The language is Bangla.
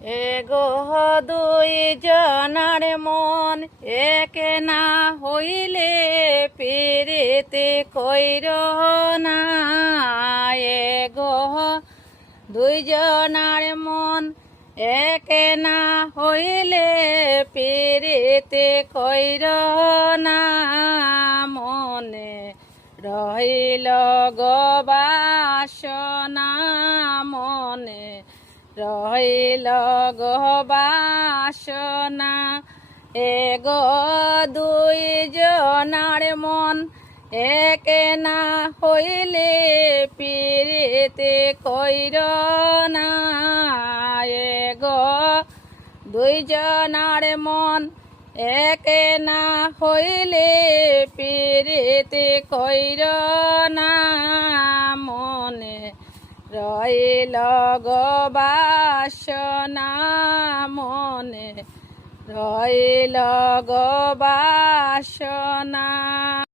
এগো দুই জনার মন এক না হইলে পিরিতি কইর না। এগো দুই জনার মন এক না হইলে পিরিতি কইর না। মনে রহিল গো বাসনা, মনে রহিল গো বাসনা। এগো দুই জনার মন এক না হইলে পিরিতি কইর না। এগো দুই জনার মন এক না হইলে পিরিতি কইর না। মনে রহিল গো বাসনা, মনে রহিল গো বাসনা।